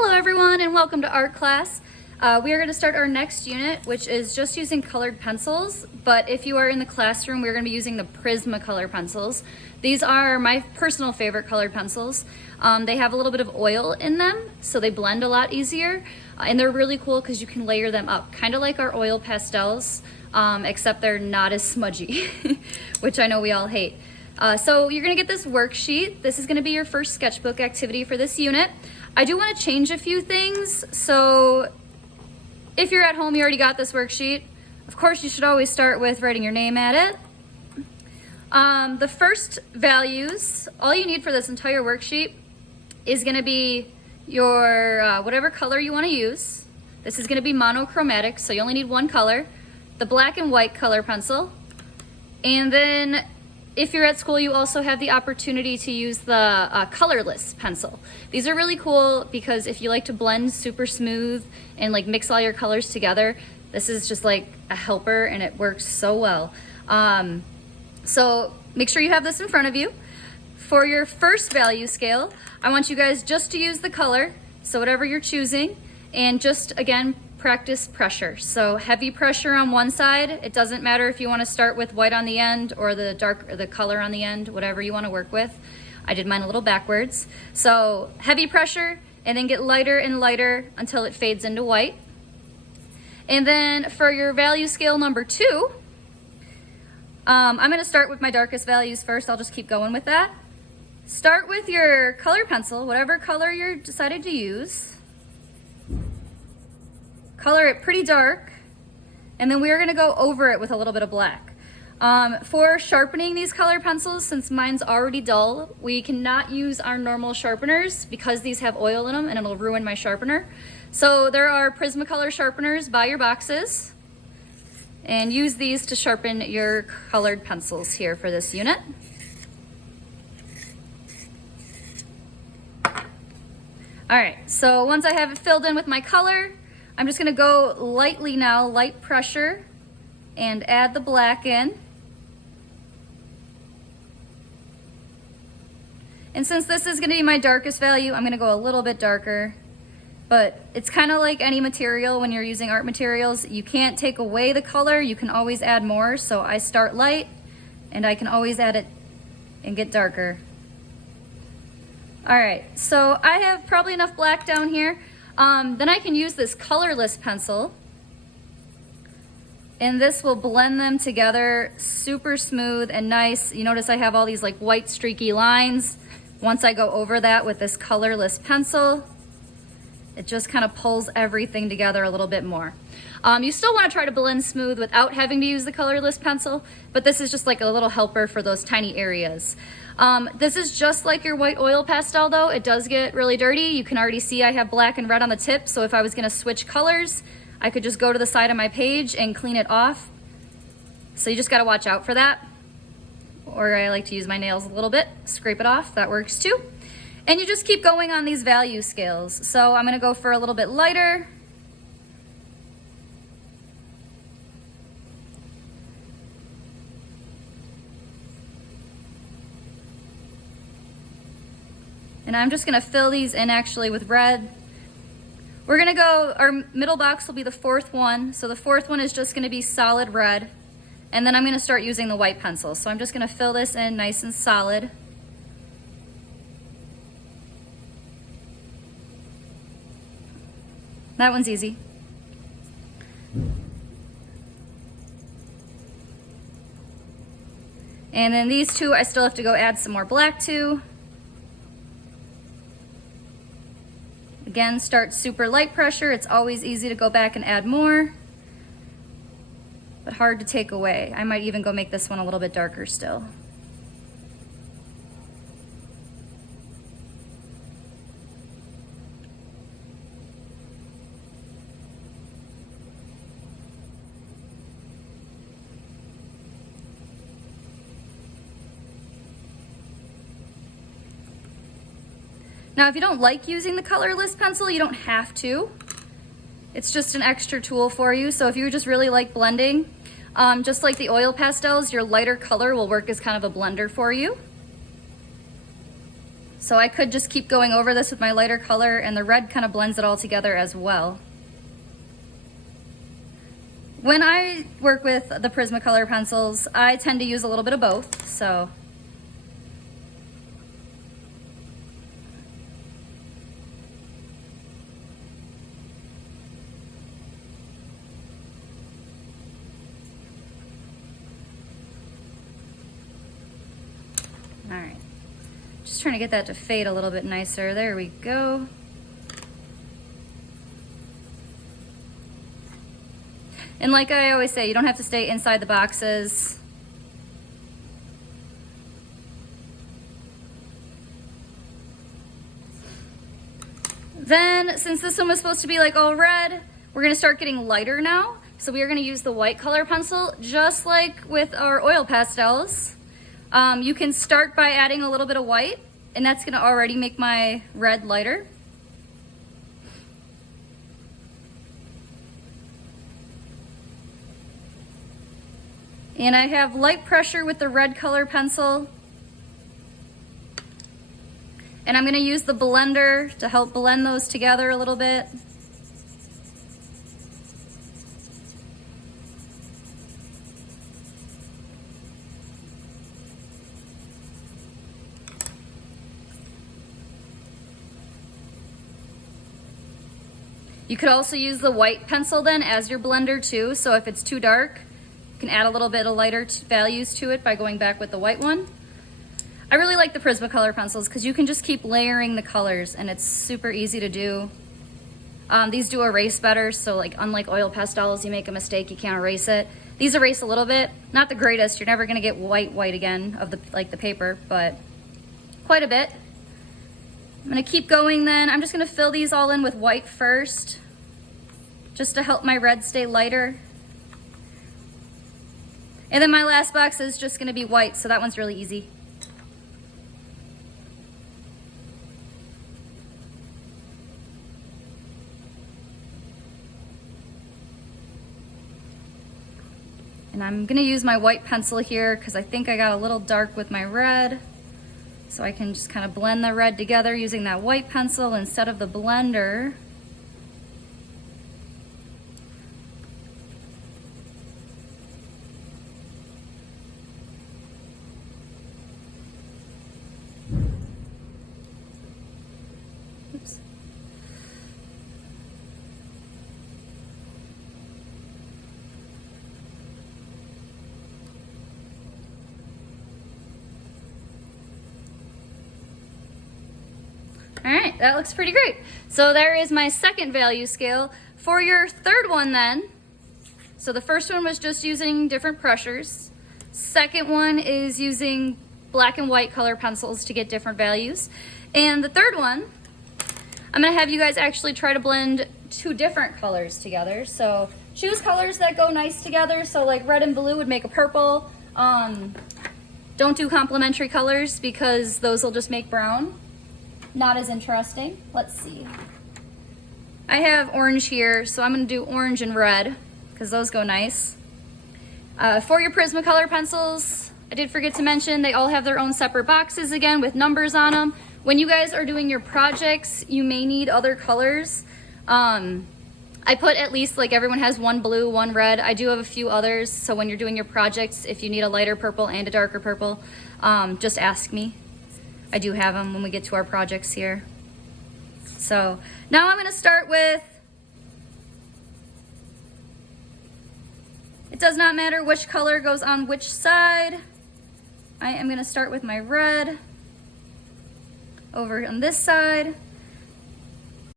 Hello everyone and welcome to art class. We are going to start our next unit, which is just using colored pencils, but if you are in the classroom, we're going to be using the Prismacolor pencils. These are my personal favorite colored pencils. They have a little bit of oil in them, so they blend a lot easier, and they're really cool because you can layer them up, kind of like our oil pastels, except they're not as smudgy, which I know we all hate. So you're going to get this worksheet. This is going to be your first sketchbook activity for this unit. I do want to change a few things, so if you're at home, you already got this worksheet. Of course, you should always start with writing your name at it. The first values, all you need for this entire worksheet is going to be your whatever color you want to use. This is going to be monochromatic, so you only need one color. The black and white color pencil. And then if you're at school, you also have the opportunity to use the colorless pencil. These are really cool because if you like to blend super smooth and like mix all your colors together, this is just like a helper and it works so well. So make sure you have this in front of you. For your first value scale, I want you guys just to use the color, so whatever you're choosing, and just again, practice pressure. So heavy pressure on one side. It doesn't matter if you want to start with white on the end or the dark or the color on the end, whatever you want to work with. I did mine a little backwards. So heavy pressure and then get lighter and lighter until it fades into white. And then for your value scale number 2, I'm going to start with my darkest values first. I'll just keep going with that. Start with your color pencil, whatever color you're decided to use. Color it pretty dark, and then we're going to go over it with a little bit of black. For sharpening these color pencils, since mine's already dull, we cannot use our normal sharpeners because these have oil in them and it'll ruin my sharpener. So there are Prismacolor sharpeners by your boxes, and use these to sharpen your colored pencils here for this unit. All right, so once I have it filled in with my color, I'm just gonna go lightly now, light pressure, and add the black in. And since this is gonna be my darkest value, I'm gonna go a little bit darker, but it's kind of like any material when you're using art materials. You can't take away the color, you can always add more. So I start light, and I can always add it and get darker. All right, so I have probably enough black down here. Then I can use this colorless pencil, and this will blend them together super smooth and nice. You notice I have all these like white streaky lines. Once I go over that with this colorless pencil, it just kind of pulls everything together a little bit more. You still want to try to blend smooth without having to use the colorless pencil, but this is just like a little helper for those tiny areas. This is just like your white oil pastel though. It does get really dirty. You can already see I have black and red on the tip, so if I was going to switch colors, I could just go to the side of my page and clean it off. So you just got to watch out for that. Or I like to use my nails a little bit, scrape it off, that works too. And you just keep going on these value scales. So I'm going to go for a little bit lighter. And I'm just gonna fill these in actually with red. We're gonna go, our middle box will be the 4th one. So the 4th one is just gonna be solid red. And then I'm gonna start using the white pencil. So I'm just gonna fill this in nice and solid. That one's easy. And then these two, I still have to go add some more black to. Again, start super light pressure. It's always easy to go back and add more, but hard to take away. I might even go make this one a little bit darker still. Now, if you don't like using the colorless pencil, you don't have to. It's just an extra tool for you. So if you just really like blending, just like the oil pastels, your lighter color will work as kind of a blender for you. So I could just keep going over this with my lighter color, and the red kind of blends it all together as well. When I work with the Prismacolor pencils, I tend to use a little bit of both, so. All right, just trying to get that to fade a little bit nicer. There we go. And like I always say, you don't have to stay inside the boxes. Then, since this one was supposed to be like all red, we're gonna start getting lighter now. So we are gonna use the white color pencil, just like with our oil pastels. You can start by adding a little bit of white, and that's gonna already make my red lighter. And I have light pressure with the red color pencil. And I'm gonna use the blender to help blend those together a little bit. You could also use the white pencil then as your blender too, so if it's too dark, you can add a little bit of lighter values to it by going back with the white one. I really like the Prismacolor pencils because you can just keep layering the colors and it's super easy to do. These do erase better, so like unlike oil pastels, you make a mistake, you can't erase it. These erase a little bit, not the greatest, you're never gonna get white again of the paper, but quite a bit. I'm gonna keep going then. I'm just gonna fill these all in with white first, just to help my red stay lighter. And then my last box is just gonna be white, so that one's really easy. And I'm gonna use my white pencil here because I think I got a little dark with my red. So I can just kind of blend the red together using that white pencil instead of the blender. Oops. All right, that looks pretty great. So there is my second value scale. For your third one then, so the first one was just using different pressures. Second one is using black and white color pencils to get different values. And the third one, I'm gonna have you guys actually try to blend two different colors together. So choose colors that go nice together. So like red and blue would make a purple. Don't do complementary colors because those will just make brown. Not as interesting. Let's see. I have orange here, so I'm gonna do orange and red because those go nice. For your Prismacolor pencils, I did forget to mention they all have their own separate boxes again with numbers on them. When you guys are doing your projects, you may need other colors. I put at least, like everyone has one blue, one red. I do have a few others, so when you're doing your projects, if you need a lighter purple and a darker purple, just ask me. I do have them when we get to our projects here. So now I'm gonna start with, it does not matter which color goes on which side. I am gonna start with my red over on this side.